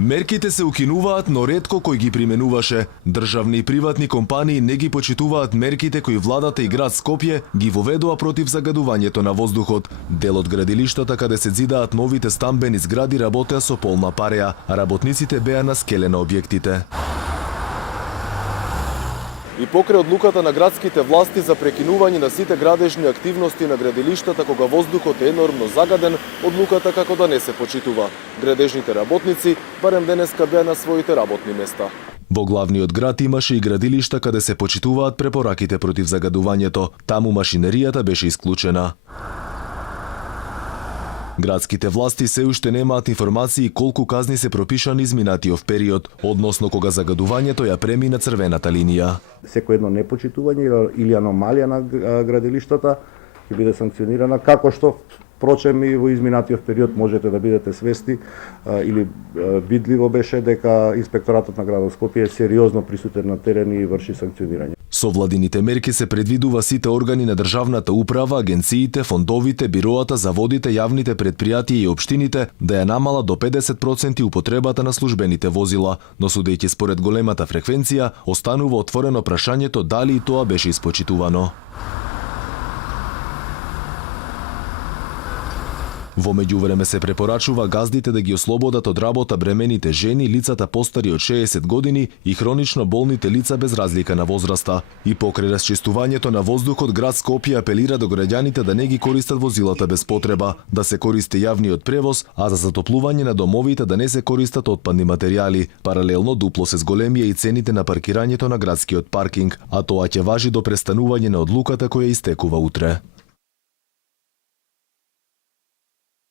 Мерките се укинуваат, но ретко кој ги применуваше. Државни и приватни компании не ги почитуваат мерките кои владата и град Скопје ги воведува против загадувањето на воздухот. Дел од градилиштата каде се зидаат новите стамбени згради работеа со полна пареа, а работниците беа на скеле на објектите. И покрај одлуката на градските власти за прекинување на сите градежни активности на градилиштата кога воздухот е енормно загаден, одлуката како да не се почитува. Градежните работници барем денеска беа на своите работни места. Во главниот град имаше и градилишта каде се почитуваат препораките против загадувањето. Таму машинеријата беше исклучена. Градските власти се уште немаат информации колку казни се пропишани изминатиот период, односно кога загадувањето ја премина црвената линија. Секој едно непочитување или аномалија на градилиштата ќе биде санкционирана, како што впрочем и во изминатиот период можете да бидете свести или видливо беше дека инспекторатот на градот Скопје е сериозно присутен на терен и врши санкционирање. Со владините мерки се предвидува сите органи на државната управа, агенциите, фондовите, бироата, заводите, јавните предпријатија и општините да ја намала до 50% употребата на службените возила, но судејќи според големата фреквенција, останува отворено прашањето дали и тоа беше испочитувано. Во меѓувреме се препорачува газдите да ги ослободат од работа бремените жени, лицата постари од 60 години и хронично болните лица без разлика на возраста. И покрај расчистувањето на воздухот, град Скопје апелира до граѓаните да не ги користат возилата без потреба, да се користи јавниот превоз, а за затоплување на домовите да не се користат отпадни материјали. Паралелно дупло се зголемија и цените на паркирањето на градскиот паркинг, а тоа ќе важи до престанување на одлуката која истекува утре.